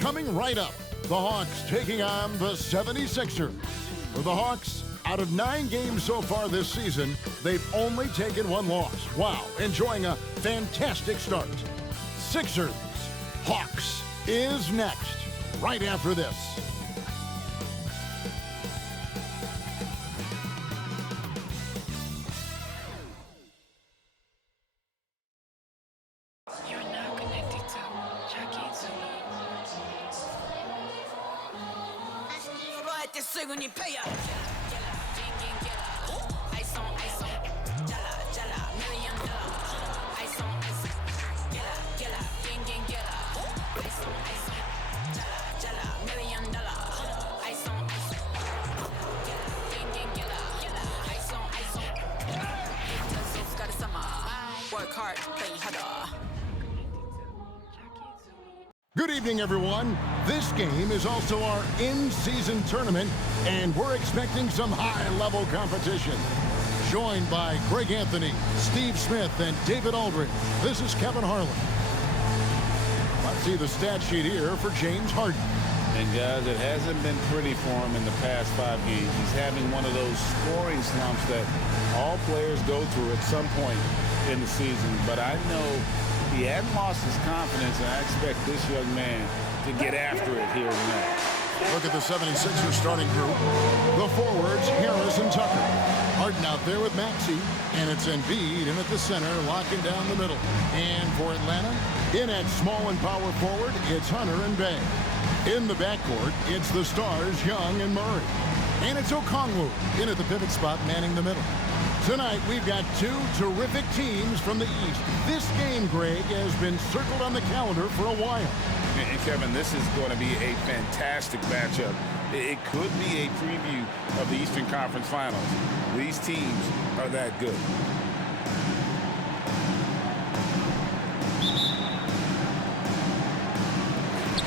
Coming right up, the Hawks taking on the 76ers. For the Hawks, out of 9 games so far this season, they've only taken 1 loss. Wow, enjoying a fantastic start. Sixers, Hawks is next, right after this. Good evening, everyone. This game is also our in-season tournament, and we're expecting some high-level competition. Joined by Greg Anthony, Steve Smith, and David Aldridge, this is Kevin Harlan. Let's see the stat sheet here for James Harden. And guys, it hasn't been pretty for him in the past 5 games. He's having one of those scoring slumps that all players go through at some point in the season. But I know he hadn't lost his confidence, and I expect this young man to get after it here tonight. Look at the 76ers starting group. The forwards, Harris and Tucker. Harden out there with Maxey, and it's Embiid in at the center, locking down the middle. And for Atlanta, in at small and power forward, it's Hunter and Bay. In the backcourt, it's the stars, Young and Murray. And it's Okongwu in at the pivot spot, manning the middle. Tonight, we've got 2 terrific teams from the East. This game, Greg, has been circled on the calendar for a while. And Kevin, this is going to be a fantastic matchup. It could be a preview of the Eastern Conference Finals. These teams are that good.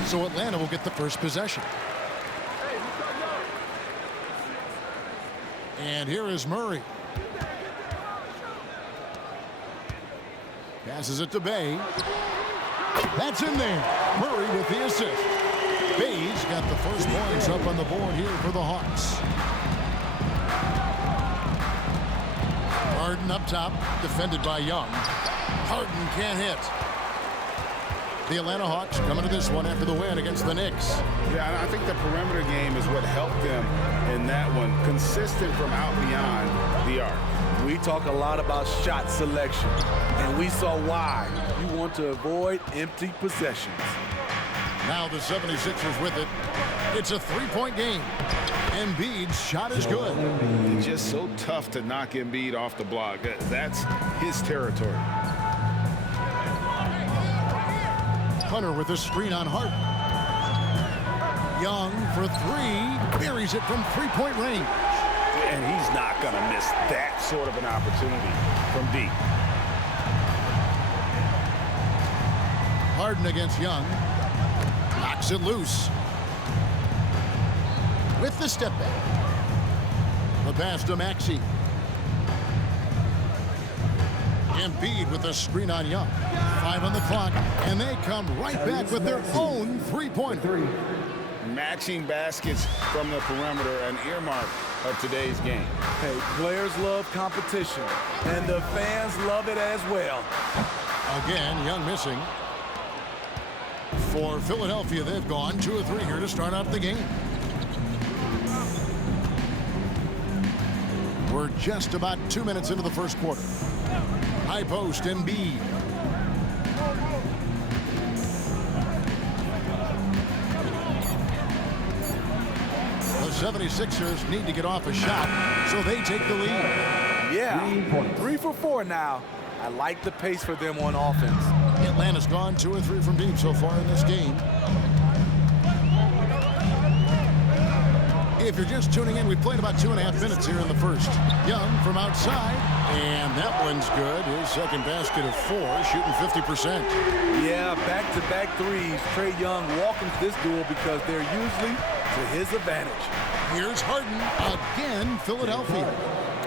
So Atlanta will get the first possession. And here is Murray. Passes it to Bay. That's in there. Murray with the assist. Bay's got the first points up on the board here for the Hawks. Harden up top, defended by Young. Harden can't hit. The Atlanta Hawks coming to this one after the win against the Knicks. Yeah, I think the perimeter game is what helped them in that one. Consistent from out beyond the arc. We talk a lot about shot selection, and we saw why. You want to avoid empty possessions. Now the 76ers with it. It's a 3-point game. Embiid's shot is good. It's just so tough to knock Embiid off the block. That's his territory. Hunter with a screen on Harden. Young for 3. Buries it from 3-point range. And he's not going to miss that sort of an opportunity from deep. Harden against Young. Knocks it loose. With the step back. The pass to Maxey. Embiid with a screen on Young. 5 on the clock, and they come right back with their own 3-pointer. Matching baskets from the perimeter, an earmark of today's game. Hey, players love competition, and the fans love it as well. Again, Young missing. For Philadelphia, they've gone 2 of 3 here to start out the game. We're just about 2 minutes into the first quarter. High post, Embiid. The 76ers need to get off a shot, so they take the lead. Yeah, 3 for 4 now. I like the pace for them on offense. Atlanta's gone 2 of 3 from deep so far in this game. If you're just tuning in, we've played about 2.5 minutes here in the first. Young from outside, and that one's good. His second basket of 4, shooting 50%. Yeah, back-to-back threes. Trae Young walking this duel because they're usually to his advantage. Here's Harden again, Philadelphia.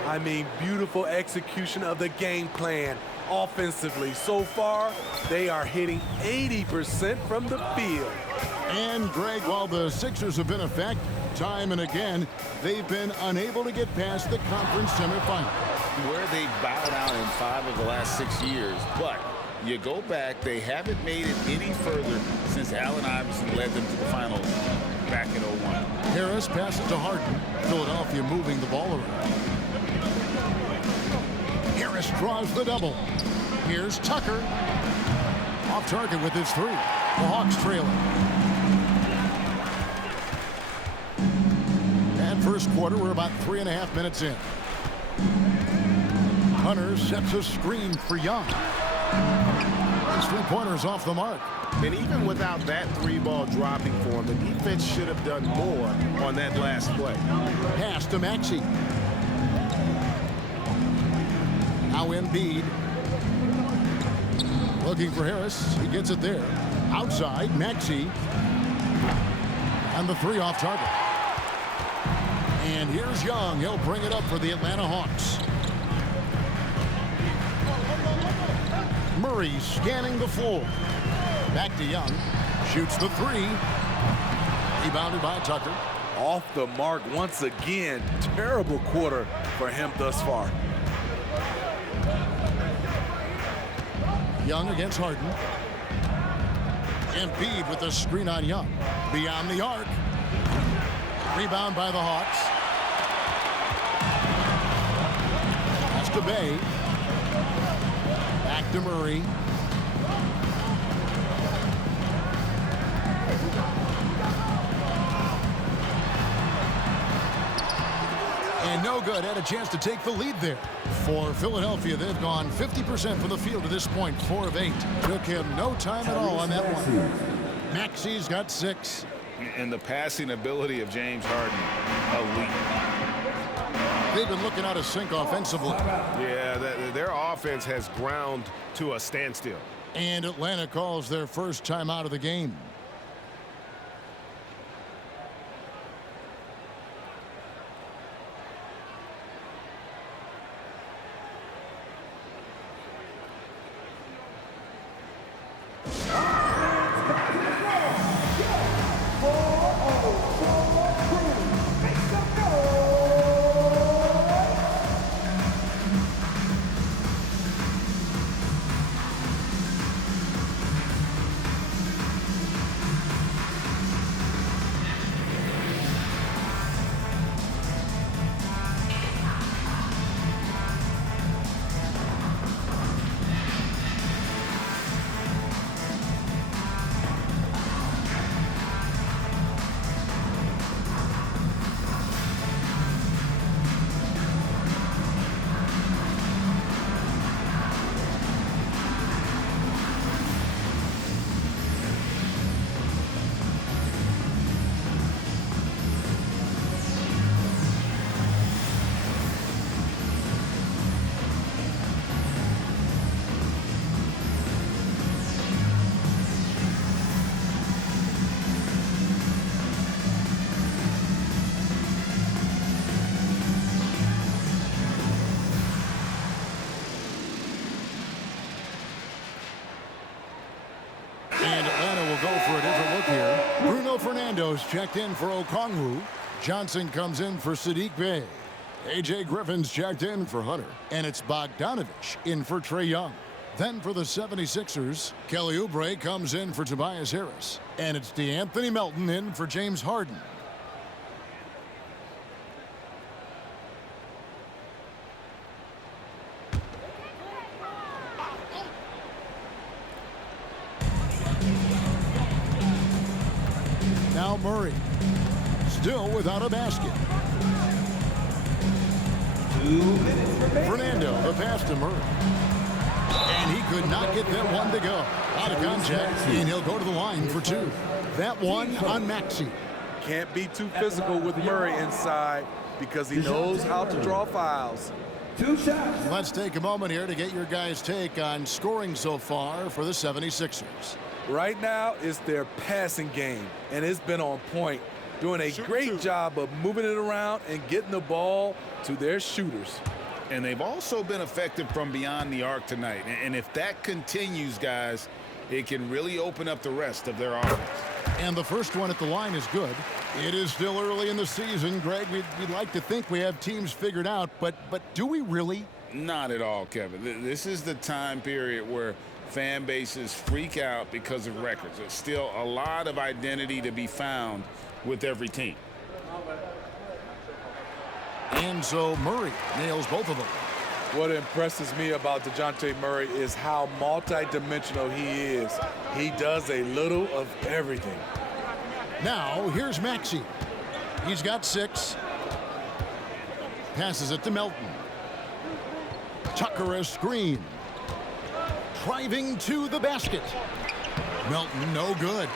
I mean, beautiful execution of the game plan offensively. So far, they are hitting 80% from the field. And, Greg, while the Sixers have been a fact, time and again, they've been unable to get past the conference semifinal. Where they've bowed out in 5 of the last 6 years. But you go back, they haven't made it any further since Allen Iverson led them to the finals back in 01. Harris passes to Harden. Philadelphia moving the ball around. Harris draws the double. Here's Tucker. Off target with his 3. The Hawks trailing. And first quarter, we're about 3.5 minutes in. Hunter sets a screen for Young. His 3-pointers off the mark. And even without that 3-ball dropping for him, the defense should have done more on that last play. Pass to Maxey. Now Embiid. Looking for Harris. He gets it there. Outside, Maxey. And the 3 off target. And here's Young. He'll bring it up for the Atlanta Hawks. Murray scanning the floor. Back to Young. Shoots the 3. Rebounded by Tucker. Off the mark once again. Terrible quarter for him thus far. Young against Harden. Embiid with the screen on Young. Beyond the arc. Rebound by the Hawks. Pass to Bay. Back to Murray. And no good. Had a chance to take the lead there. For Philadelphia, they've gone 50% from the field to this point. 4 of 8. Took him no time at all on that one. Maxey's got 6. And the passing ability of James Harden, elite. They've been looking out of sync offensively. Yeah, their offense has ground to a standstill. And Atlanta calls their first time out of the game. Go for a different look here. Bruno Fernando's checked in for Okongwu. Johnson comes in for Sadiq Bey. A.J. Griffin's checked in for Hunter. And it's Bogdanovich in for Trae Young. Then for the 76ers, Kelly Oubre comes in for Tobias Harris. And it's DeAnthony Melton in for James Harden. Now Murray, still without a basket. Fernando, the pass to Murray. And he could not get that one to go. Out of contact, and he'll go to the line for 2. That one on Maxey. Can't be too physical with Murray inside because he knows how to draw fouls. 2 shots. Let's take a moment here to get your guys' take on scoring so far for the 76ers. Right now, it's their passing game, and it's been on point, doing a great job of moving it around and getting the ball to their shooters. And they've also been effective from beyond the arc tonight. And if that continues, guys, it can really open up the rest of their offense. And the first one at the line is good. It is still early in the season, Greg. We'd like to think we have teams figured out, but do we really? Not at all, Kevin. This is the time period where fan bases freak out because of records. There's still a lot of identity to be found with every team. And so Murray nails both of them. What impresses me about DeJounte Murray is how multidimensional he is. He does a little of everything. Now, here's Maxey. He's got 6. Passes it to Melton. Tucker a screen. Driving to the basket. Melton, no good.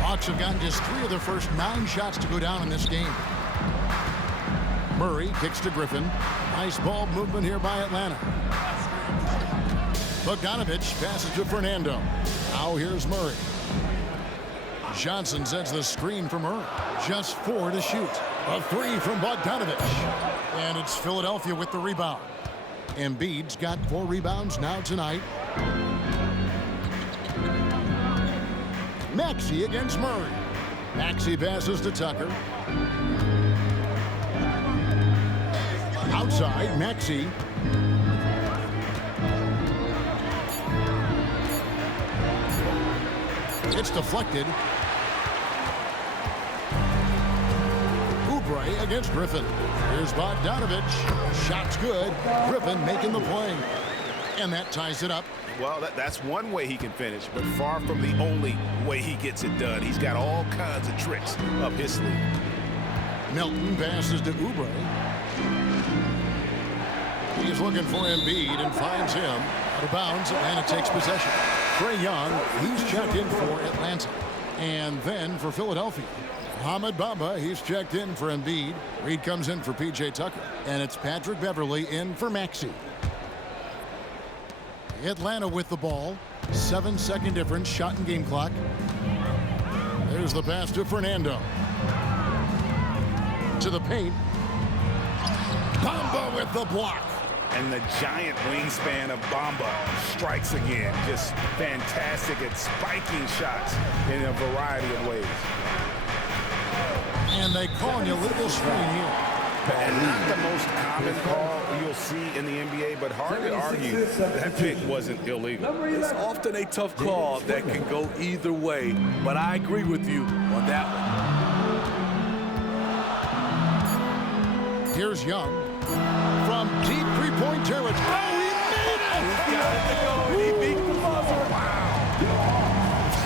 Hawks have gotten just 3 of their first 9 shots to go down in this game. Murray kicks to Griffin. Nice ball movement here by Atlanta. Bogdanovich passes to Fernando. Now here's Murray. Johnson sets the screen for Murray. Just 4 to shoot. A 3 from Bogdanovich. And it's Philadelphia with the rebound. Embiid's got 4 rebounds now tonight. Maxey against Murray. Maxey passes to Tucker. Outside, Maxey. It's deflected. Oubre against Griffin. Here's Bogdanovich. Shot's good. Griffin making the play. And that ties it up. Well, that's one way he can finish, but far from the only way he gets it done. He's got all kinds of tricks up his sleeve. Melton passes to Oubre. He's looking for Embiid and finds him out of bounds. Atlanta takes possession. Trae Young, he's checked in for Atlanta. And then for Philadelphia, Mohamed Bamba, he's checked in for Embiid. Reed comes in for P.J. Tucker. And it's Patrick Beverley in for Maxey. Atlanta with the ball. 7-second difference, shot and game clock. There's the pass to Fernando. To the paint. Bamba with the block. And the giant wingspan of Bamba strikes again. Just fantastic at spiking shots in a variety of ways. And they call an illegal screen here. And not the most common call you'll see in the NBA, but hard to argue that pick wasn't illegal. It's often a tough call that can go either way, but I agree with you on that one. Here's Young from deep three-point territory. Oh, he made it! He beat the buzzer.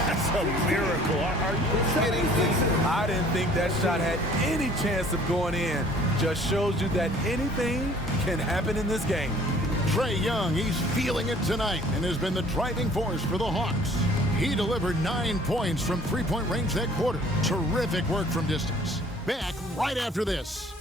That's a miracle. Are you kidding me? I didn't think that shot had any chance of going in. Just shows you that anything can happen in this game. Trae Young, he's feeling it tonight and has been the driving force for the Hawks. He delivered 9 points from three-point range that quarter. Terrific work from distance. Back right after this.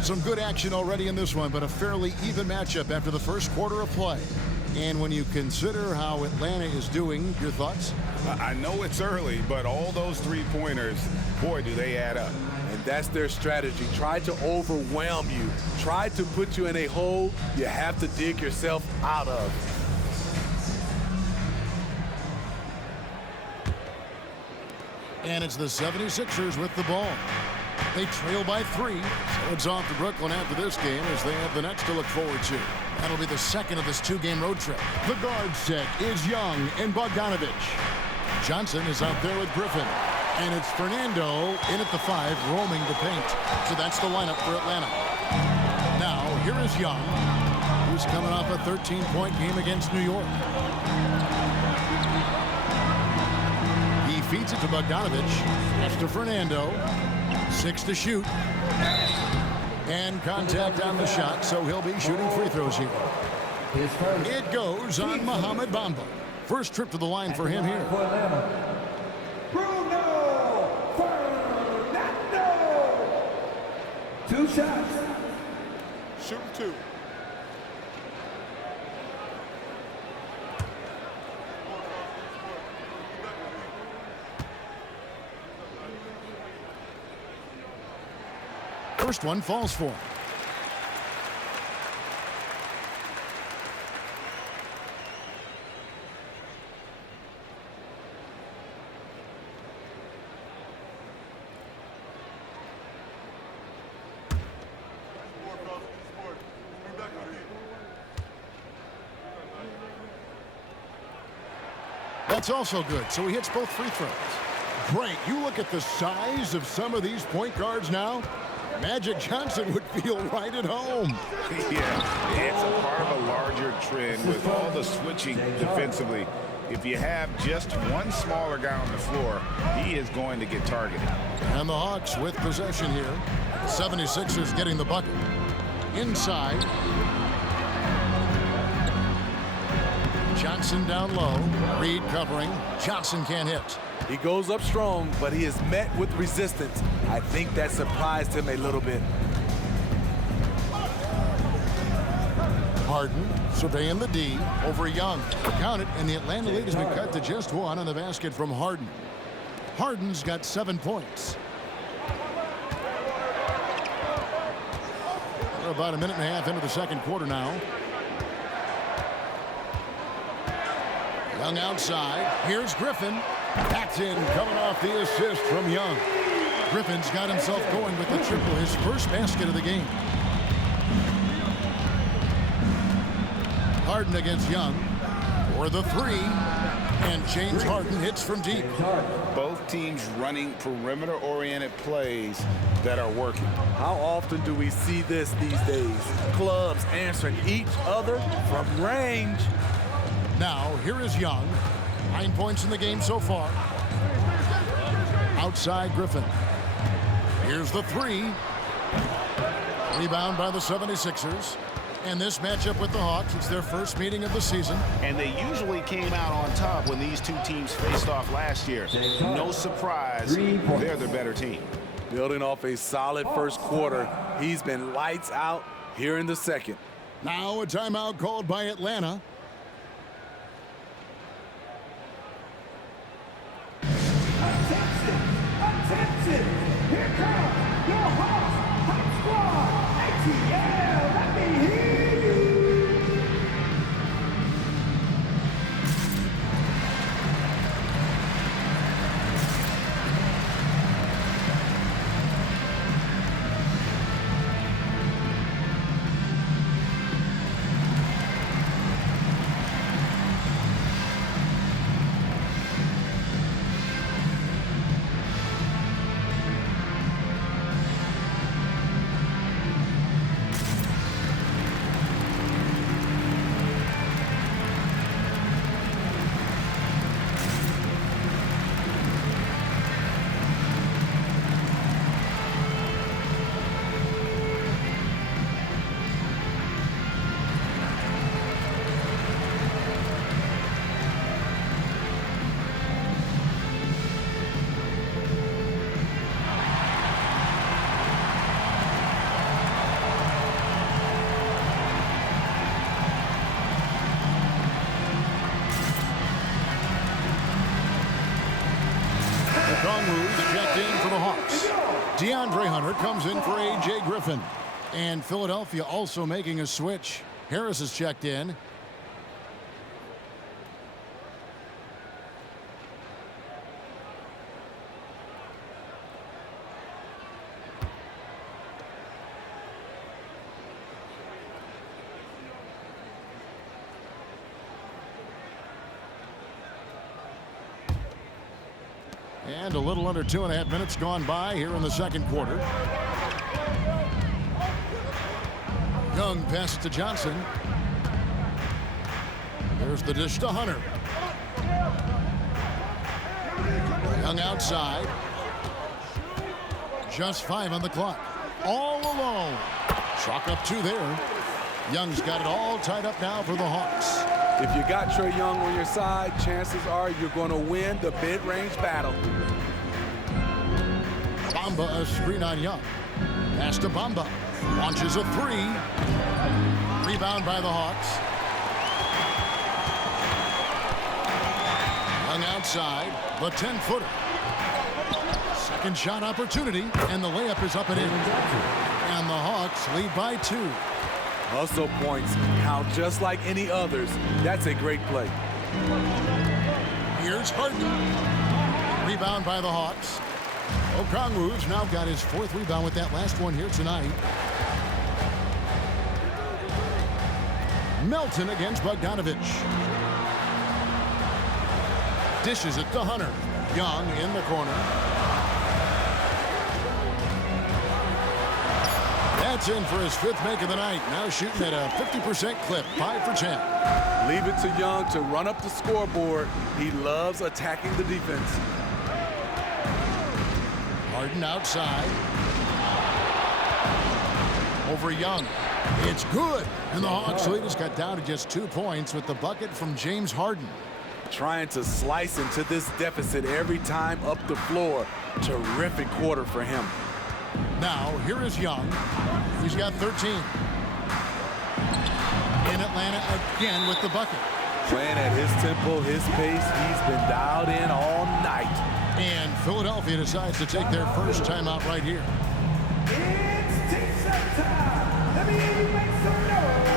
Some good action already in this one, but a fairly even matchup after the first quarter of play. And when you consider how Atlanta is doing, your thoughts? I know it's early, but all those three-pointers, boy, do they add up. And that's their strategy. Try to overwhelm you. Try to put you in a hole you have to dig yourself out of. And it's the 76ers with the ball. They trail by 3, so it's off to Brooklyn after this game as they have the Nets to look forward to. That'll be the second of this 2-game road trip. The guard set is Young and Bogdanovich. Johnson is out there with Griffin. And it's Fernando in at the 5, roaming the paint. So that's the lineup for Atlanta. Now, here is Young, who's coming off a 13-point game against New York. He feeds it to Bogdanovich. That's to Fernando. 6 to shoot. And contact on the shot, so he'll be shooting free throws here. It goes on Mohamed Bamba. First trip to the line for him here. Bruno Fernando. 2 shots. Shooting 2. first one falls for him. That's also good, so he hits both free throws. Great. You look at the size of some of these point guards now. Magic Johnson would feel right at home. Yeah, it's a part of a larger trend with all the switching defensively. If you have just one smaller guy on the floor, he is going to get targeted. And the Hawks with possession here. 76ers getting the bucket. Inside. Johnson down low. Reed covering. Johnson can't hit. He goes up strong, but he is met with resistance. I think that surprised him a little bit. Harden surveying the D over Young. Count it, and the Atlanta lead has been cut to just one on the basket from Harden. Harden's got 7 points. We're about a minute and a half into the second quarter now. Young outside. Here's Griffin. That's in, coming off the assist from Young. Griffin's got himself going with the triple, his first basket of the game. Harden against Young for the three, and James Harden hits from deep. Both teams running perimeter-oriented plays that are working. How often do we see this these days? Clubs answering each other from range. Now, here is Young. 9 points in the game so far. Outside Griffin. Here's the three. Rebound by the 76ers. And this matchup with the Hawks, it's their first meeting of the season. And they usually came out on top when these two teams faced off last year. No surprise, they're the better team. Building off a solid first quarter, he's been lights out here in the second. Now a timeout called by Atlanta. Attention! Here comes your Hawks Hot Squad! ATL, let me hear you! Okongwu's checked in for the Hawks. DeAndre Hunter comes in for A.J. Griffin. And Philadelphia also making a switch. Harris is checked in. And a little under 2.5 minutes gone by here in the second quarter. Young passes to Johnson. There's the dish to Hunter. Young outside. Just 5 on the clock. All alone. Chalk up 2 there. Young's got it all tied up now for the Hawks. If you got Trae Young on your side, chances are you're going to win the mid-range battle. Bamba a screen on Young. Pass to Bamba. Launches a 3. Rebound by the Hawks. Young outside. The 10-footer. Second shot opportunity, and the layup is up and in. And the Hawks lead by 2. Hustle points count just like any others. That's a great play. Here's Harden. Rebound by the Hawks. Okongwu's now got his 4th rebound with that last one here tonight. Melton against Bogdanovich. Dishes it to Hunter. Young in the corner. That's in for his 5th make of the night. Now shooting at a 50% clip, 5 for 10. Leave it to Young to run up the scoreboard. He loves attacking the defense. Harden outside. Over Young. It's good. And the Hawks lead has got down to just 2 points with the bucket from James Harden. Trying to slice into this deficit every time up the floor. Terrific quarter for him. Now, here is Young. He's got 13. In Atlanta again with the bucket. Playing at his tempo, his pace. He's been dialed in all night. And Philadelphia decides to take their first timeout right here. It's take-some time. Let me hear you make some noise.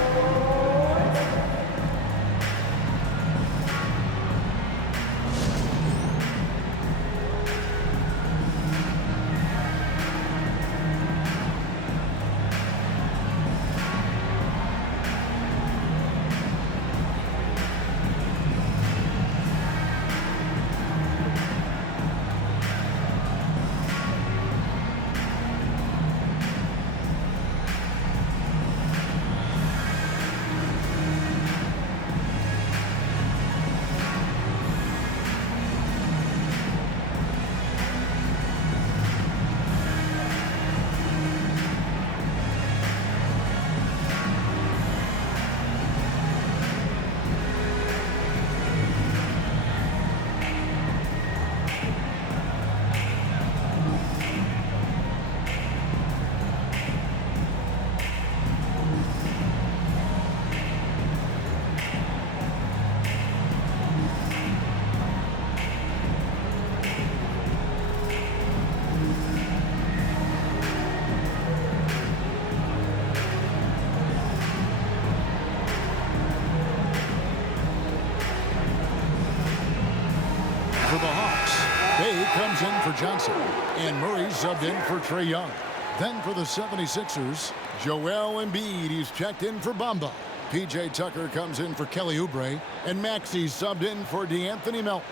For the Hawks, Bay comes in for Johnson, and Murray subbed in for Trae Young. Then for the 76ers, Joel Embiid, he's checked in for Bamba. P.J. Tucker comes in for Kelly Oubre, and Maxey subbed in for DeAnthony Melton.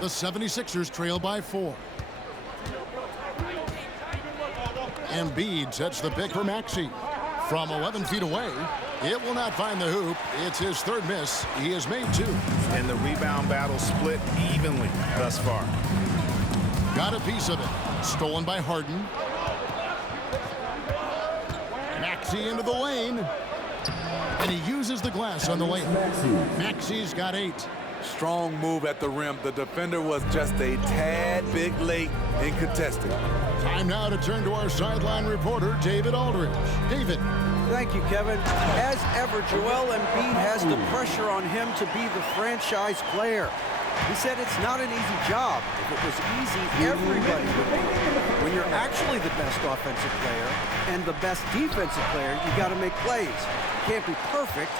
The 76ers trail by 4. Embiid sets the pick for Maxey. From 11 feet away, it will not find the hoop. It's his 3rd miss. He has made 2. And the rebound battle split evenly thus far. Got a piece of it. Stolen by Harden. Maxey into the lane. And he uses the glass on the lane. Maxey's got 8. Strong move at the rim. The defender was just a tad bit late in contesting. Time now to turn to our sideline reporter, David Aldridge. David. Thank you, Kevin. As ever, Joel Embiid has the pressure on him to be the franchise player. He said it's not an easy job. If it was easy, everybody would be. When you're actually the best offensive player and the best defensive player, you got to make plays. Can't be perfect.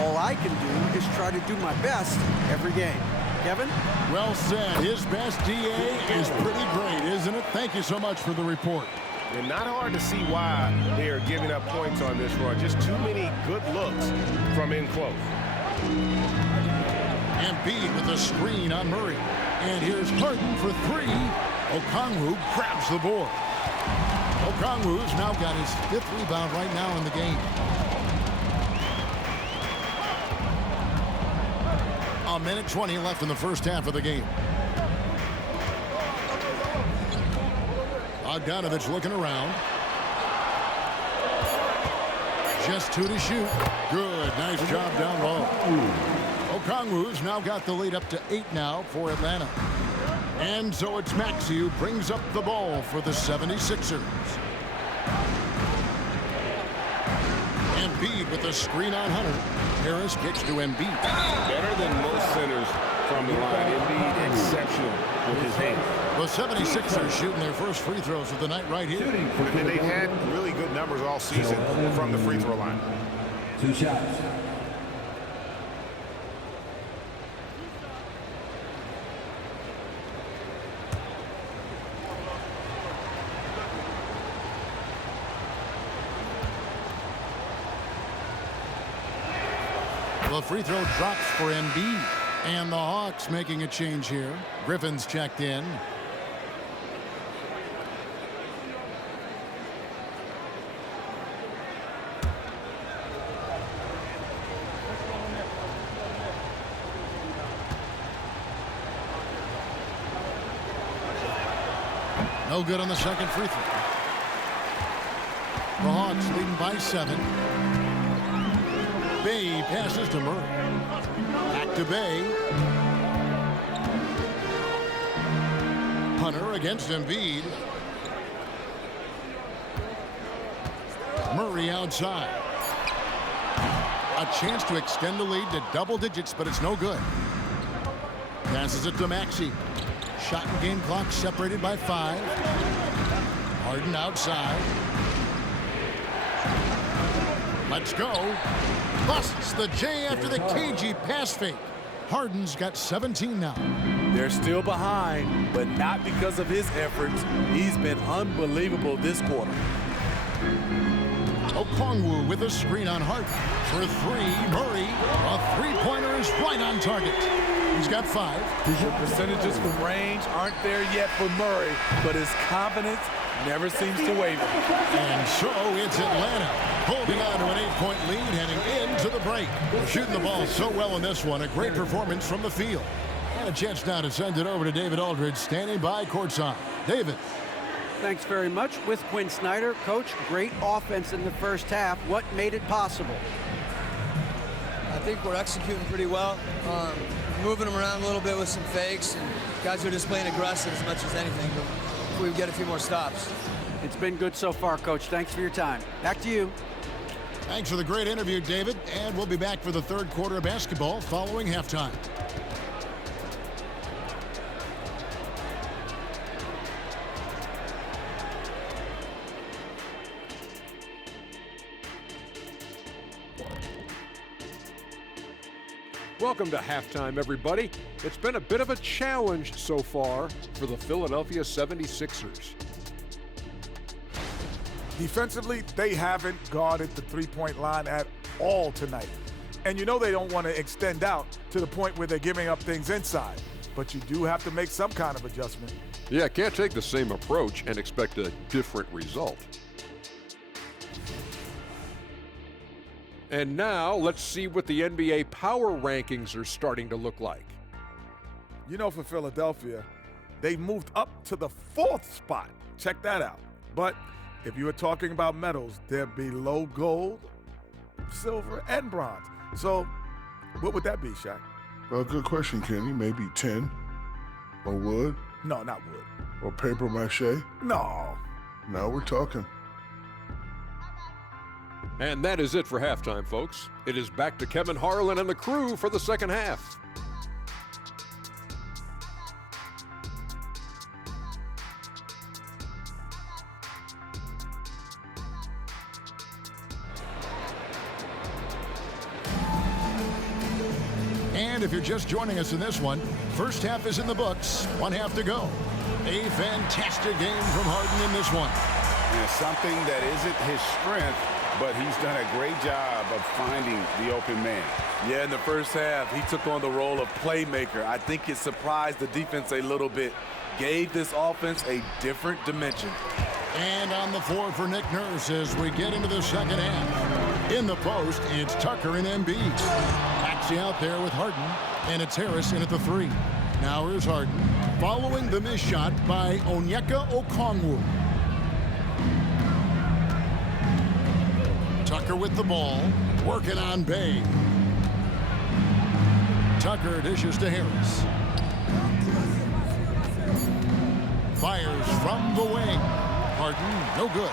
All I can do is try to do my best every game. Kevin? Well said. His best DA is pretty great, isn't it? Thank you so much for the report. And not hard to see why they are giving up points on this run. Just too many good looks from in close. Embiid with a screen on Murray. And here's Harden for 3. Okongwu grabs the board. Okongwu's now got his 5th rebound right now in the game. A minute 20 left in the first half of the game. Bogdanovich looking around. Just 2 to shoot. Good. Nice job down low. Okongwu's now got the lead up to 8 now for Atlanta. And so it's Maxey who brings up the ball for the 76ers. Embiid with a screen on Hunter. Harris kicks to Embiid. Better than most centers from the line. Embiid exceptional with his hands. The 76ers shooting their first free throws of the night right here. And they've had really good numbers all season from the free throw line. 2 shots. The free throw drops for Embiid. And the Hawks making a change here. Griffin's checked in. No good on the second free throw. The Hawks leading by 7. Bay passes to Murray. Back to Bay. Hunter against Embiid. Murray outside. A chance to extend the lead to double digits, but it's no good. Passes it to Maxey. Shot and game clock separated by 5. Harden outside. Let's go. Busts the J after the cagey pass fake. Harden's got 17 now. They're still behind, but not because of his efforts. He's been unbelievable this quarter. Okongwu with a screen on Harden. For 3, Murray. A three-pointer is right on target. He's got 5. The percentages from range aren't there yet for Murray, but his confidence never seems to waver. And so it's Atlanta holding on to an 8-point lead heading into the break. Shooting the ball so well in this one. A great performance from the field. And a chance now to send it over to David Aldridge standing by courtside. David. Thanks very much. With Quinn Snyder, coach, great offense in the first half. What made it possible? I think we're executing pretty well. Moving them around a little bit with some fakes, and guys are just playing aggressive as much as anything, but we get a few more stops. It's been good so far, Coach. Thanks for your time. Back to you. Thanks for the great interview, David. And we'll be back for the third quarter of basketball following halftime. Welcome to halftime, everybody. It's been a bit of a challenge so far for the Philadelphia 76ers. Defensively, they haven't guarded the three-point line at all tonight. And you know they don't want to extend out to the point where they're giving up things inside. But you do have to make some kind of adjustment. Yeah, can't take the same approach and expect a different result. And now, let's see what the NBA power rankings are starting to look like. You know, for Philadelphia, they moved up to the 4th spot. Check that out. But if you were talking about medals, they're below gold, silver, and bronze. So what would that be, Shaq? Well, good question, Kenny. Maybe 10. Or wood? No, not wood. Or paper mache? No. Now we're talking. And that is it for halftime, folks. It is back to Kevin Harlan and the crew for the second half. And if you're just joining us in this one, first half is in the books. 1 half to go. A fantastic game from Harden in this one. And something that isn't his strength, but he's done a great job of finding the open man. Yeah, in the first half, he took on the role of playmaker. I think it surprised the defense a little bit, gave this offense a different dimension. And on the floor for Nick Nurse as we get into the second half. In the post, it's Tucker and Embiid. Maxey out there with Harden, and it's Harris in at the 3. Now here's Harden, following the missed shot by Onyeka Okongwu. Tucker with the ball, working on Bay. Tucker dishes to Harris. Fires from the wing. Harden, no good.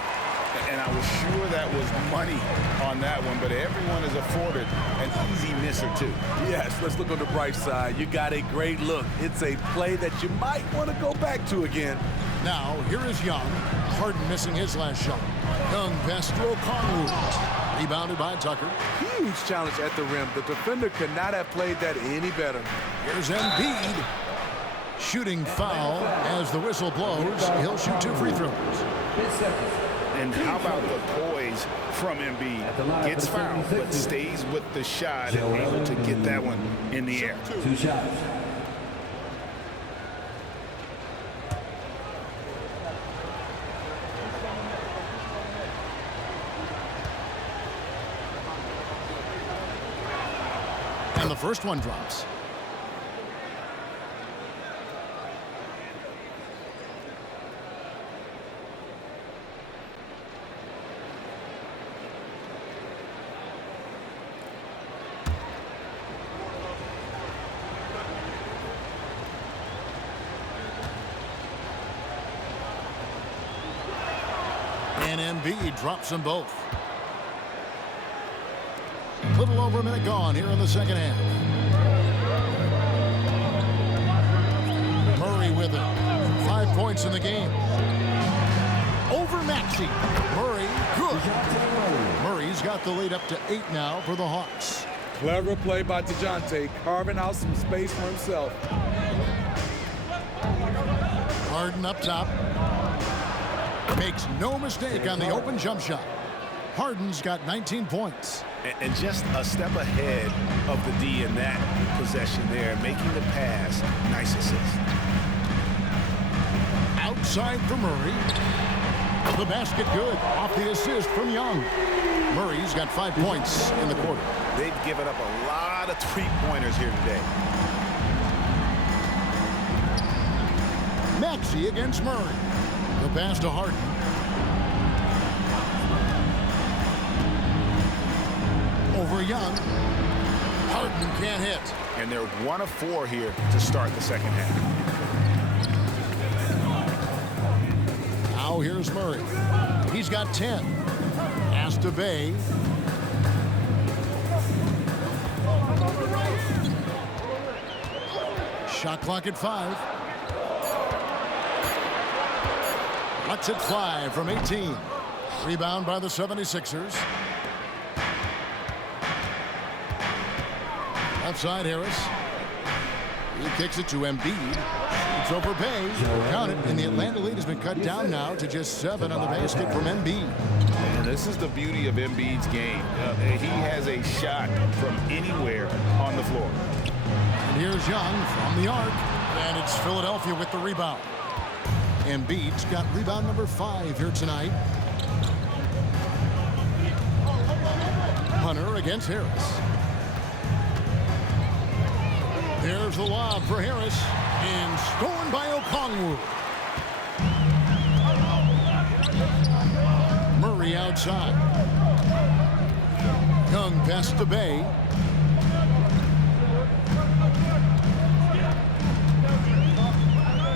And I was sure that was money on that one, but everyone is afforded an easy miss or two. Yes, let's look on the bright side. You got a great look. It's a play that you might want to go back to again. Now, here is Young. Harden missing his last shot. Young pass to Okongwu. Rebounded by Tucker. Huge challenge at the rim. The defender could not have played that any better. Here's Embiid. Shooting foul as the whistle blows. He'll shoot 2 free throws. And how about the poise from Embiid? Gets fouled, but stays with the shot and able to get that one in the air. 2 shots. And the first one drops. And Embiid drops them both. Little over a minute gone here in the second half. Murray with it. 5 points in the game. Over Maxey. Murray, good. Murray's got the lead up to 8 now for the Hawks. Clever play by DeJounte, carving out some space for himself. Harden up top. Makes no mistake on the open jump shot. Harden's got 19 points. And just a step ahead of the D in that possession there, making the pass. Nice assist. Outside for Murray. The basket good off the assist from Young. Murray's got 5 points in the quarter. They've given up a lot of three-pointers here today. Maxey against Murray. The pass to Harden. Over Young. Harden can't hit. And they're 1 of 4 here to start the second half. Now here's Murray. He's got 10. Pass to Bay. Shot clock at 5. Lets it fly from 18. Rebound by the 76ers. Outside Harris. He kicks it to Embiid. It's over Bay. Count it, and the Atlanta lead has been cut down now to just 7 on the basket from Embiid. And this is the beauty of Embiid's game. He has a shot from anywhere on the floor. And here's Young from the arc. And it's Philadelphia with the rebound. Embiid's got rebound number 5 here tonight. Hunter against Harris. There's the lob for Harris. And stolen by Okongwu. Murray outside. Young pass to Bay.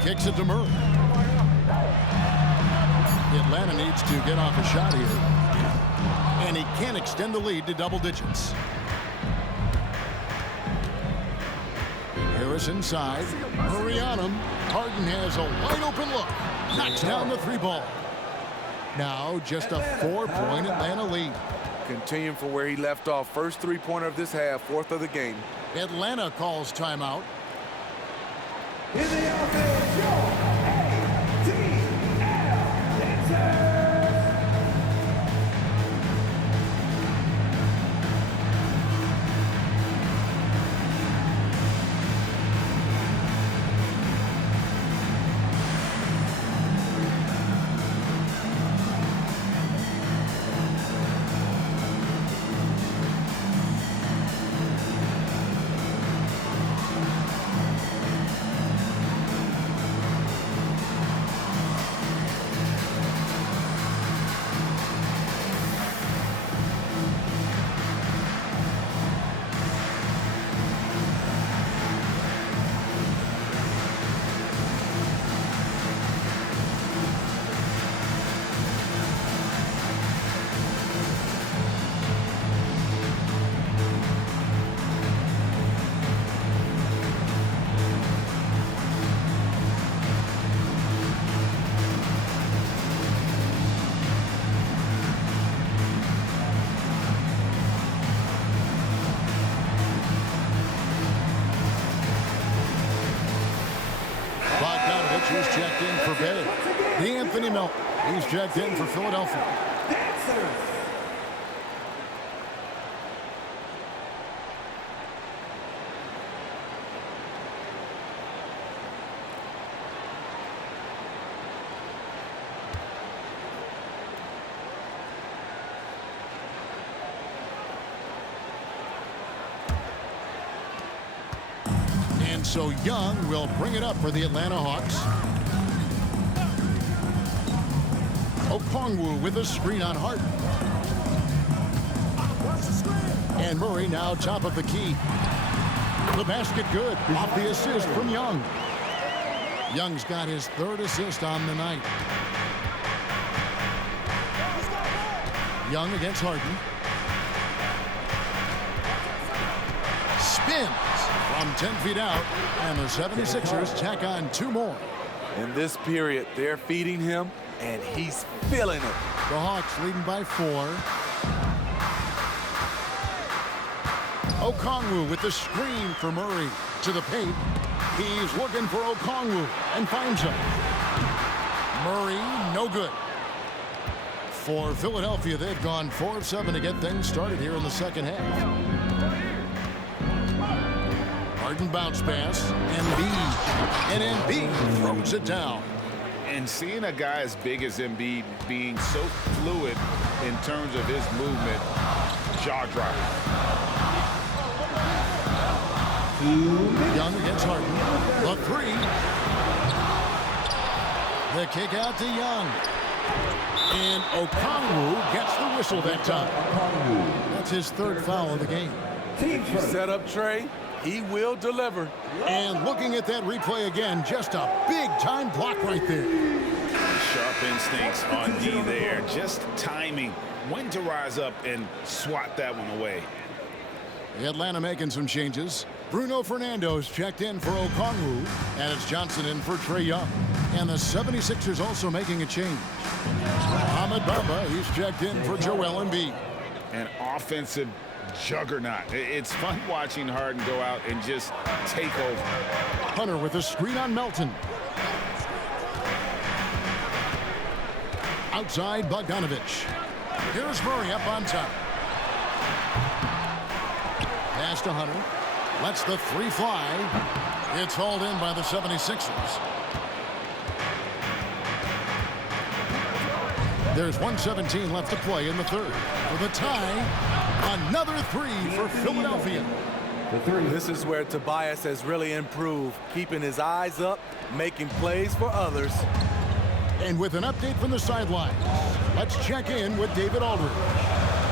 Kicks it to Murray. Atlanta needs to get off a shot here. And he can't extend the lead to double digits. Harris inside. Murray on him. Harden has a wide open look. Knocks down the 3 ball. Now just a 4-point Atlanta lead. Continuing from where he left off. First 3-pointer of this half, 4th of the game. Atlanta calls timeout. In the offense, ATL Dancers. he's checked in for Bay. DeAnthony Melton, he's checked in for Philadelphia. And so Young will bring it up for the Atlanta Hawks. Okongwu with a screen on Harden. And Murray now top of the key. The basket good. Off the assist from Young. Young's got his third assist on the night. Young against Harden. Spins from 10 feet out, and the 76ers tack on 2 more. In this period, they're feeding him, and he's feeling it. The Hawks leading by 4. Okongwu with the screen for Murray to the paint. He's looking for Okongwu and finds him. Murray, no good. For Philadelphia, they've gone 4 of 7 to get things started here in the second half. Harden bounce pass, Embiid, and Embiid throws it down. And seeing a guy as big as Embiid being so fluid in terms of his movement, jaw-dropping. Young against Harden. The 3. The kick out to Young. And Okongwu gets the whistle that time. That's his 3rd foul of the game. You set up Trey, he will deliver. And looking at that replay again, just a big-time block right there. Sharp instincts on D there. Just timing when to rise up and swat that one away. Atlanta making some changes. Bruno Fernando's checked in for Okongwu, and it's Johnson in for Trae Young. And the 76ers also making a change. Ahmed Bamba, he's checked in for Joel Embiid. An offensive juggernaut. It's fun watching Harden go out and just take over. Hunter with a screen on Melton. Outside Bogdanovich. Here's Murray up on top. Pass to Hunter. Lets the 3 fly. It's hauled in by the 76ers. There's 1:17 left to play in the 3rd. For the tie, another 3 for Philadelphia. This is where Tobias has really improved, keeping his eyes up, making plays for others. And with an update from the sideline, let's check in with David Aldridge.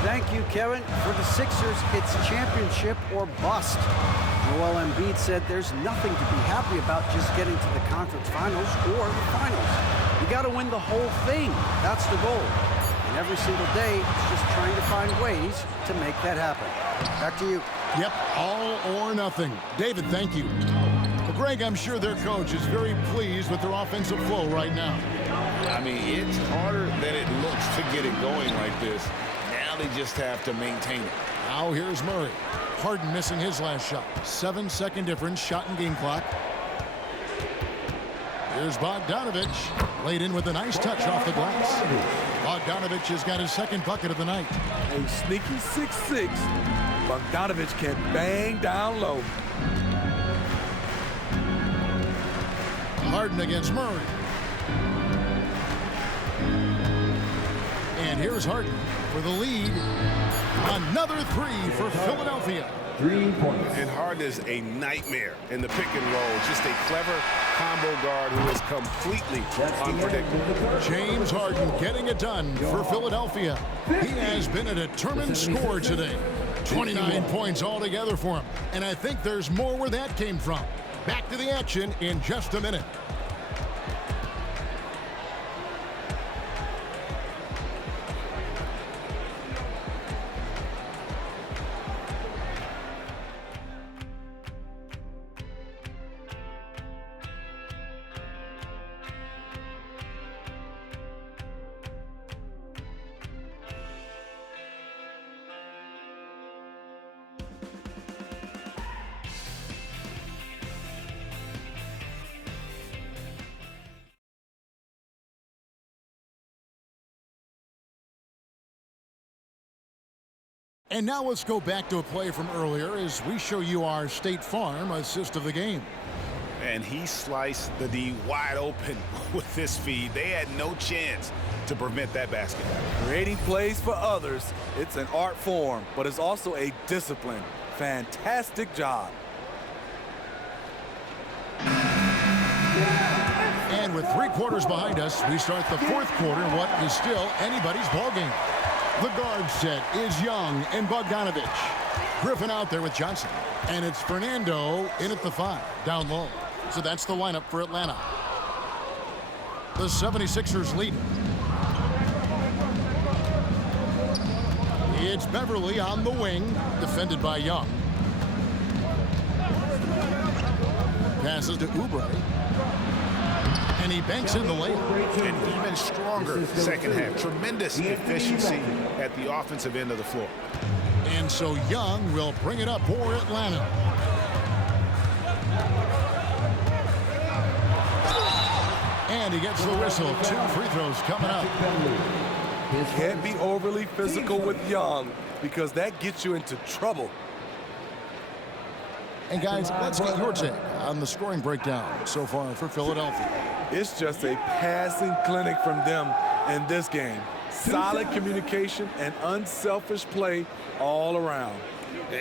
Thank you, Kevin. For the Sixers, it's championship or bust. Joel Embiid said there's nothing to be happy about just getting to the conference finals or the finals. You got to win the whole thing. That's the goal. And every single day, it's just trying to find ways to make that happen. Back to you. Yep, all or nothing. David, thank you. Well, Greg, I'm sure their coach is very pleased with their offensive flow right now. I mean, it's harder than it looks to get it going like this. Now they just have to maintain it. Now here's Murray. Harden missing his last shot. 7-second difference, shot and game clock. Here's Bogdanovich. Laid in with a nice touch off the glass. Bogdanovich has got his 2nd bucket of the night. A sneaky 6'6". Bogdanovich can bang down low. Harden against Murray. And here's Harden for the lead. Another 3 for Philadelphia. 3 points. And Harden is a nightmare in the pick and roll. Just a clever combo guard who is completely unpredictable. James Harden getting it done for Philadelphia. He has been a determined scorer today. 29 points altogether for him. And I think there's more where that came from. Back to the action in just a minute. And now let's go back to a play from earlier as we show you our State Farm assist of the game. And he sliced the D wide open with this feed. They had no chance to prevent that basket. Creating plays for others, it's an art form, but it's also a discipline. Fantastic job. And with 3 quarters behind us, we start the 4th quarter in what is still anybody's ballgame. The guard set is Young and Bogdanovich. Griffin out there with Johnson. And it's Fernando in at the 5, down low. So that's the lineup for Atlanta. The 76ers lead. It's Beverly on the wing, defended by Young. Passes to Oubre. And he banks in the lane. An even stronger second half. Tremendous efficiency at the offensive end of the floor. And so Young will bring it up for Atlanta. And he gets the whistle. 2 free throws coming up. Can't be overly physical with Young because that gets you into trouble. And guys, let's get your take on the scoring breakdown so far for Philadelphia. It's just a passing clinic from them in this game. Solid communication and unselfish play all around.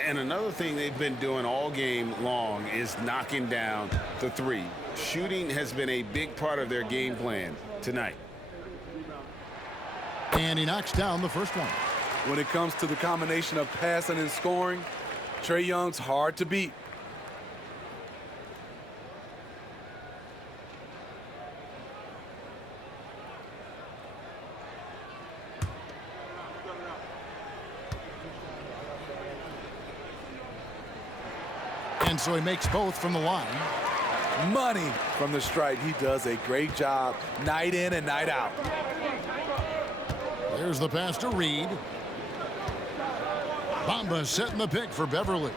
And another thing they've been doing all game long is knocking down the 3. Shooting has been a big part of their game plan tonight. And he knocks down the first one. When it comes to the combination of passing and scoring, Trae Young's hard to beat. And so he makes both from the line. Money from the stripe. He does a great job night in and night out. There's the pass to Reed. Bamba setting the pick for Beverly.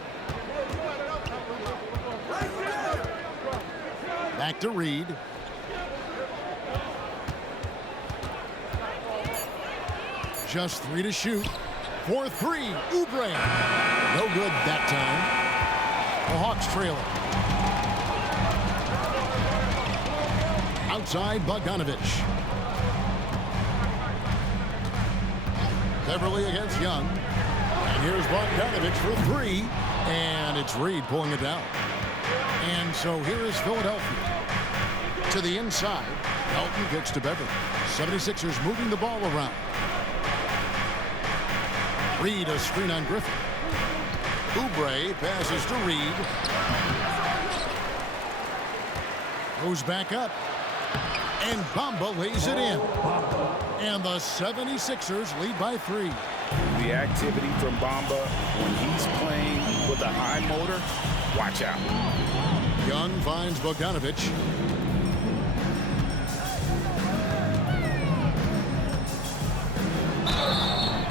Back to Reed. Just 3 to shoot. For 3, Oubre. No good that time. The Hawks trail it. Outside, Bogdanovich. Beverly against Young. And here's Bogdanovich for 3. And it's Reed pulling it down. And so here is Philadelphia. To the inside. Elton kicks to Beverly. 76ers moving the ball around. Reed a screen on Griffin. Oubre passes to Reed. Goes back up. And Bamba lays it in. And the 76ers lead by 3. The activity from Bamba when he's playing with a high motor, watch out. Young finds Bogdanovich.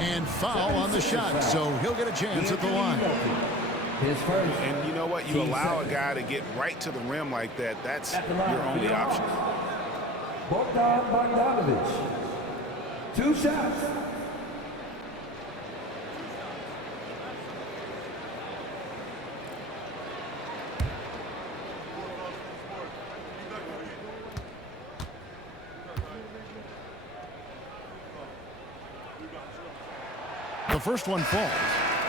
And foul on the shot, so he'll get a chance at the line. And you know what? You allow a guy to get right to the rim like that. That's your only option. Bogdanovich. 2 shots. The first one falls.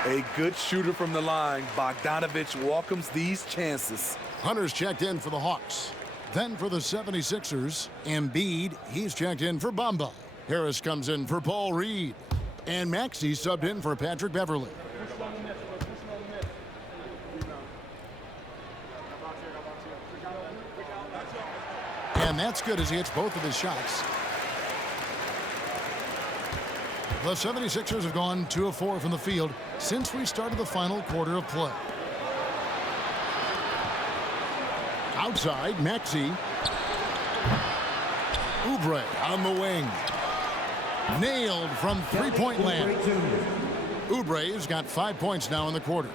A good shooter from the line. Bogdanovich welcomes these chances. Hunter's checked in for the Hawks. Then for the 76ers, Embiid, he's checked in for Bamba. Harris comes in for Paul Reed. And Maxey subbed in for Patrick Beverly. And that's good as he hits both of his shots. The 76ers have gone 2 of 4 from the field since we started the final quarter of play. Outside, Maxey. Oubre on the wing. Nailed from three-point land. Oubre's got 5 points now in the quarter.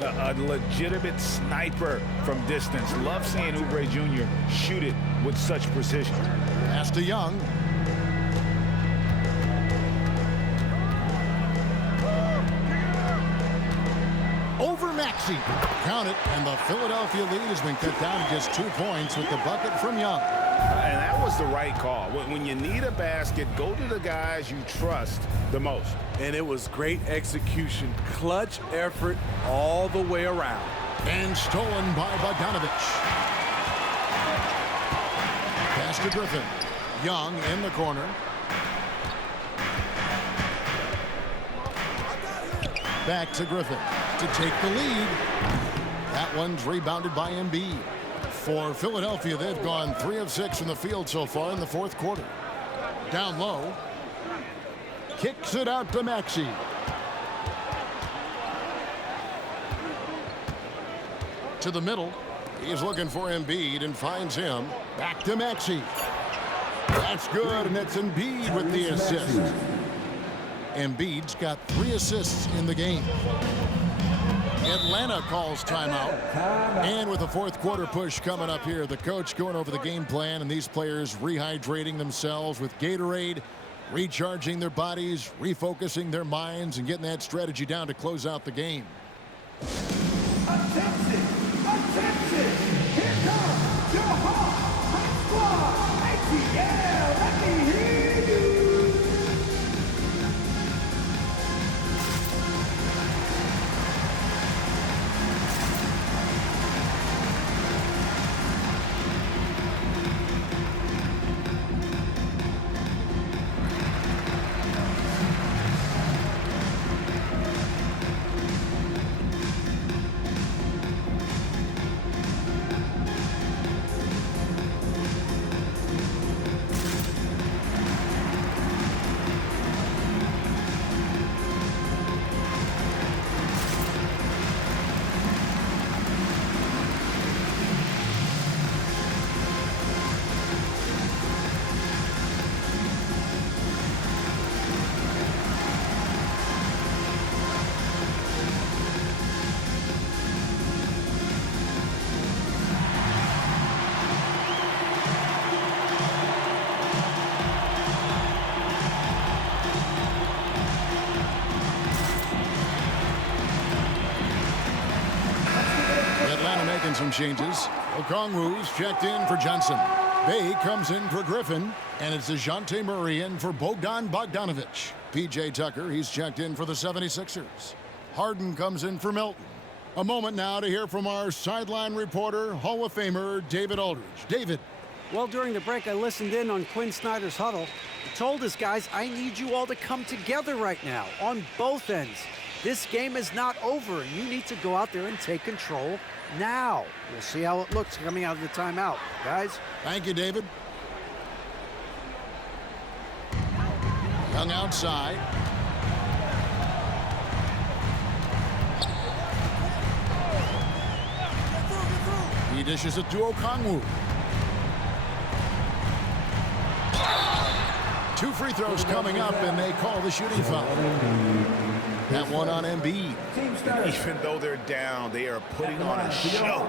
A legitimate sniper from distance. Love seeing Oubre Jr. shoot it with such precision. Pass to Young. Maxey. Count it, and the Philadelphia lead has been cut down to just 2 points with the bucket from Young. And that was the right call. When you need a basket, go to the guys you trust the most. And it was great execution. Clutch effort all the way around. And stolen by Bogdanovich. Pass to Griffin. Young in the corner. Back to Griffin to take the lead. That one's rebounded by Embiid. For Philadelphia, they've gone 3 of 6 from the field so far in the fourth quarter. Down low. Kicks it out to Maxey. To the middle. He's looking for Embiid and finds him. Back to Maxey. That's good, and it's Embiid with the assist. Embiid's got 3 assists in the game. Atlanta calls timeout. And with the fourth quarter push coming up here, the coach going over the game plan and these players rehydrating themselves with Gatorade, recharging their bodies, refocusing their minds, and getting that strategy down to close out the game. Attention! Attention! Here comes your Hawks Squad! ATL, let me hear you! Some changes. Okongwu's checked in for Johnson. Bay comes in for Griffin, and it's DeJounte Murray in for Bogdan Bogdanovich. P.J. Tucker, he's checked in for the 76ers. Harden comes in for Milton. A moment now to hear from our sideline reporter, Hall of Famer David Aldridge. David. Well, during the break, I listened in on Quinn Snyder's huddle. He told his guys, I need you all to come together right now on both ends. This game is not over, and you need to go out there and take control now. We'll see how it looks coming out of the timeout, guys. Thank you, David. Young outside. He dishes it to Okongwu. 2 free throws coming up, and they call the shooting foul. That one on Embiid. Even though they're down, they are putting on a show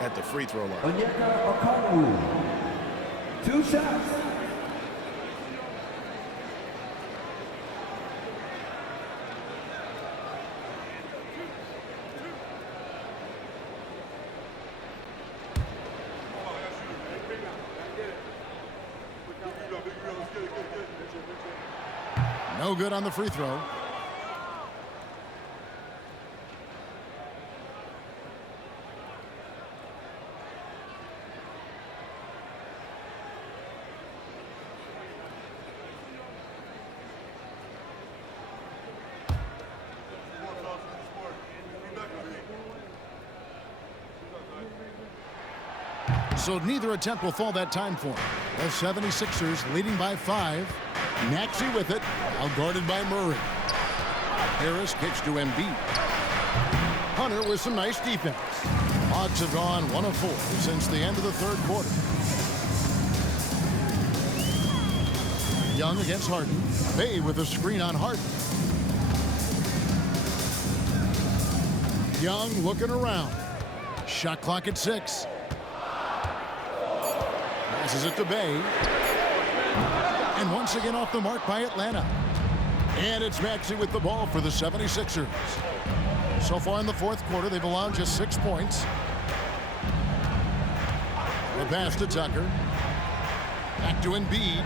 at the free throw line. Onyeka Okongwu. 2 shots. No good on the free throw. So neither attempt will fall that time for him. The 76ers leading by 5. Maxey with it, outguarded by Murray. Harris kicks to Embiid. Hunter with some nice defense. Hawks have gone 1 of 4 since the end of the third quarter. Young against Harden. Bay with a screen on Harden. Young looking around. Shot clock at 6. Passes it to Bay. And once again off the mark by Atlanta. And it's Maxey with the ball for the 76ers. So far in the fourth quarter, they've allowed just 6 points. The pass to Tucker. Back to Embiid.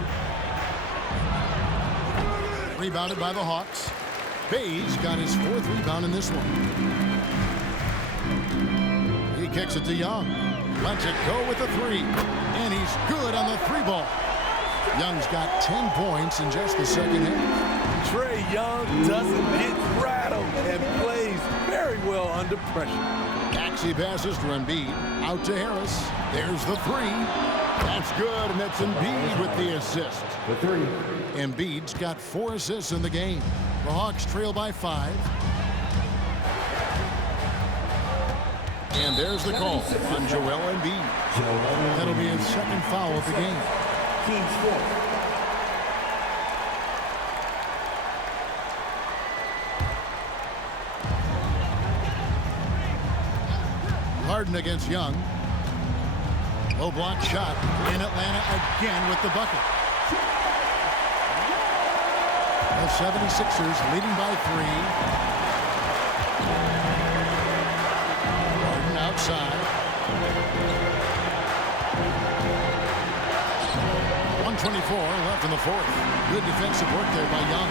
Rebounded by the Hawks. Page got his 4th rebound in this one. He kicks it to Young. Lets it go with the 3. And he's good on the 3 ball. Young's got 10 points in just the second half. Trae Young doesn't get rattled and plays very well under pressure. Maxey passes to Embiid. Out to Harris. There's the 3. That's good, and that's Embiid with the assist. The 3. Embiid's got 4 assists in the game. The Hawks trail by 5. And there's the call on Joel Embiid. That'll be his 2nd foul of the game. Team's 4th. Harden against Young. Low block shot. In Atlanta again with the bucket. The 76ers leading by 3. Harden outside. 1:24 left in the 4th. Good defensive work there by Young.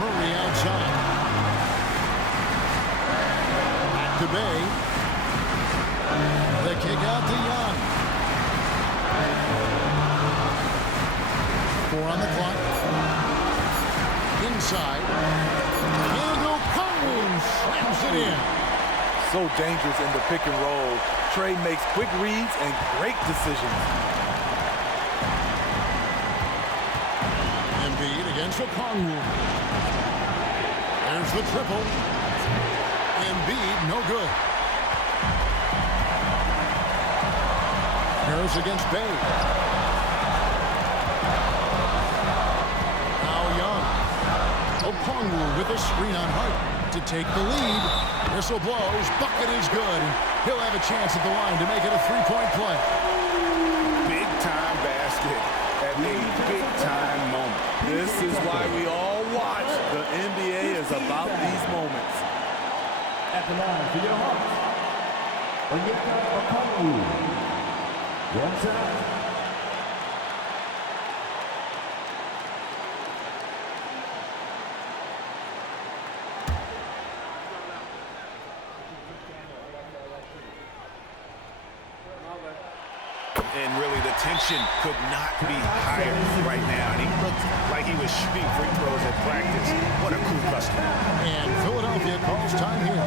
Murray outside. Back to Bay. The kick out to Young. 4 on the clock. Inside. And O'Connell slams it in. So dangerous in the pick and roll. Trae makes quick reads and great decisions. Embiid against O'Connell. There's the triple. Embiid, no good. Harris against Bay. Now Young. O'Connell with a screen on Hart to take the lead. Whistle blows. Bucket is good. He'll have a chance at the line to make it a 3-point play. Big-time basket at a big-time moment. This is why we all watch. The NBA is about these moments. At the line for your Hawks, Onyeka Okongwu. One side. And really, the tension could not be higher right now. And he looked like he was shooting free throws at practice. What a cool customer. And Philadelphia calls time here.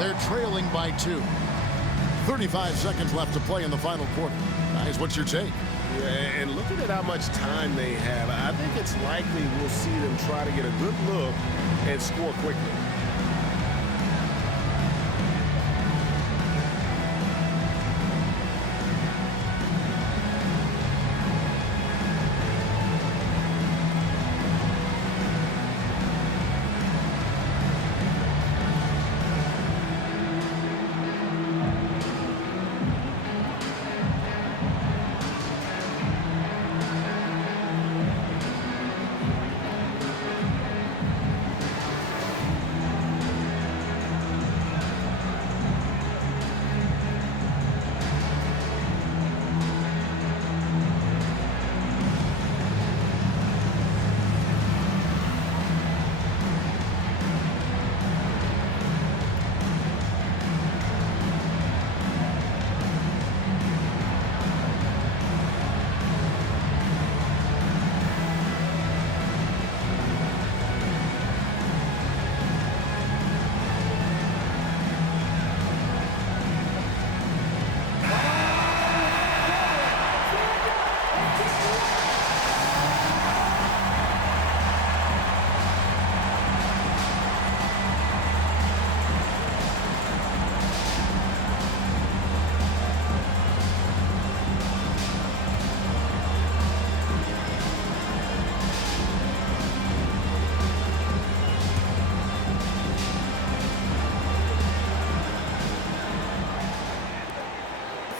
They're trailing by 2. 35 seconds left to play in the final quarter. Guys, what's your take? Yeah, and looking at how much time they have, I think it's likely we'll see them try to get a good look and score quickly.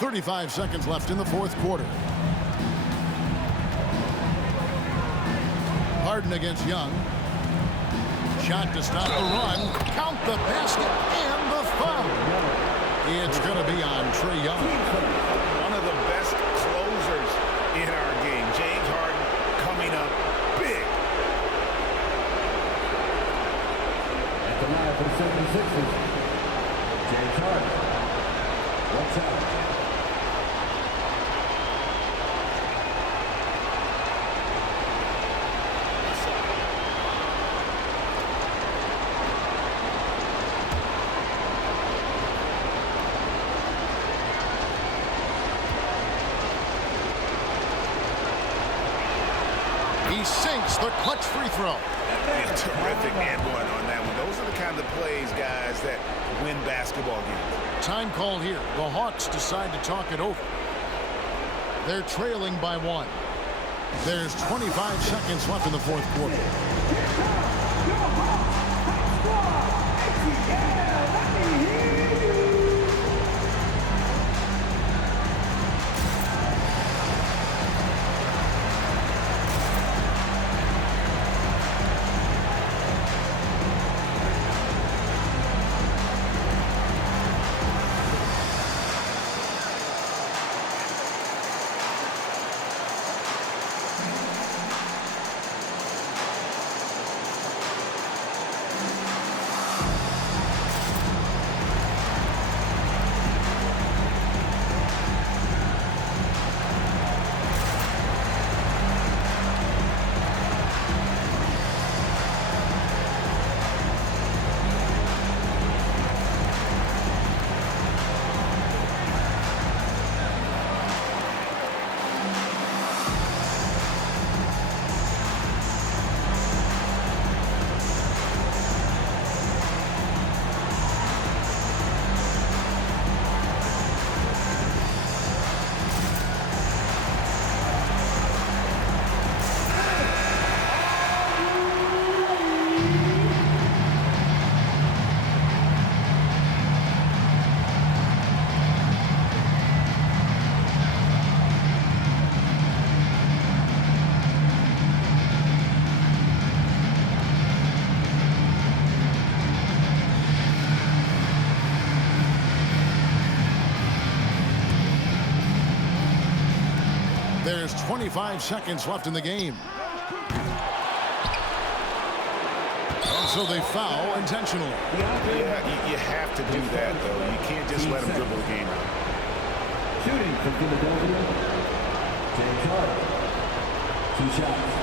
.35 seconds left in the fourth quarter. Harden against Young. Shot to stop the run. Count the basket and the foul. It's going to be on Trae Young. One of the best closers in our game. James Harden coming up big. At the line for the 76ers, James Harden. Watch out. He sinks the clutch free throw. Yeah, terrific and one on that one. Those are the kind of plays, guys, that win basketball games. Time called here. The Hawks decide to talk it over. They're trailing by 1. There's 25 seconds left in the fourth quarter. There's 25 seconds left in the game. And so they foul intentionally. Yeah, you have to do that, though. You can't just let them dribble the game out. Shooting for Philadelphia, James Harden. 2 shots.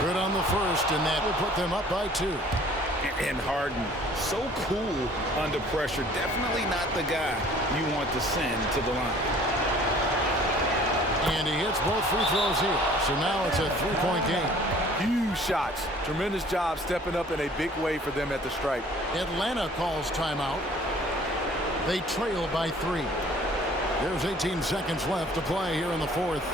Good on the first, and that will put them up by 2. And Harden, so cool under pressure. Definitely not the guy you want to send to the line. And he hits both free throws here. So now it's a 3-point game. Huge shots. Tremendous job stepping up in a big way for them at the stripe. Atlanta calls timeout. They trail by 3. There's 18 seconds left to play here in the fourth.